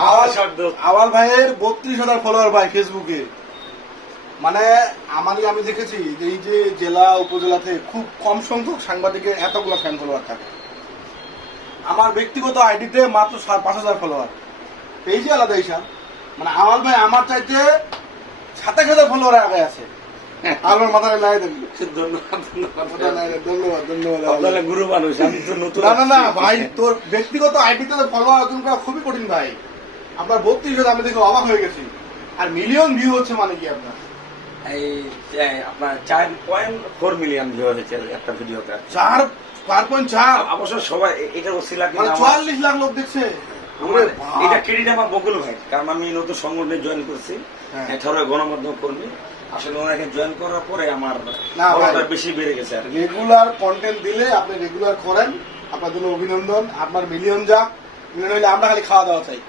আওয়াল ভাইয়ের বত্রিশ হাজার ফলোয়ার ভাই ফেসবুকে মানে আমারই আমি দেখেছি যে এই যে জেলা উপজেলাতে খুব কম সংখ্যক সাংবাদিকের এতগুলো ফ্যান ফলোয়ার থাকে। আমার ব্যক্তিগত আইডিতে মাত্র পাঁচ হাজার ফলোয়ার এই যে আলাদা হিসাব মানে আওয়াল ভাই আমার চাইতে সাতাশ হাজার ফলোয়ার আগে আছে। আমার মাথায় লাই দেন। ধন্যবাদ ধন্যবাদ। ধন্যবাদ ধন্যবাদ। ভাই। আপনারা গুরু মানুষ আমি তো নতুন না ভাই তোর ব্যক্তিগত আইডিতে ফলো অর্জন করা খুবই কঠিন ভাই। আপনার বত্রিশ হাজার আমি দেখে অবাক হয়ে গেছি। আর মিলিয়ন ভিউ হচ্ছে মানে কি আপনার? এই আপনার চার পয়েন্ট ফোর মিলিয়ন ভিউ হয়েছে একটা ভিডিওতে চার চার পয়েন্ট চার। অবশ্য সবাই এটা ওসিলা মানে চুয়াল্লিশ লাখ লোক দেখছে। এটা ক্রেডিট আমার বকুল ভাই কারণ আমি নতুন সংগঠনে জয়েন করছি। হ্যাঁ। এঠারো গণমাধ্যম কর্মী। আসলে ওনাকে জয়েন করার পরে আমার না বেশি বেড়ে গেছে আর রেগুলার কন্টেন্ট দিলে আপনি রেগুলার করেন। আপনার জন্য অভিনন্দন। আপনার মিলিয়ন যাক। মিলিয়ন হইলে আমরা খালি খাওয়া দাওয়া চাই।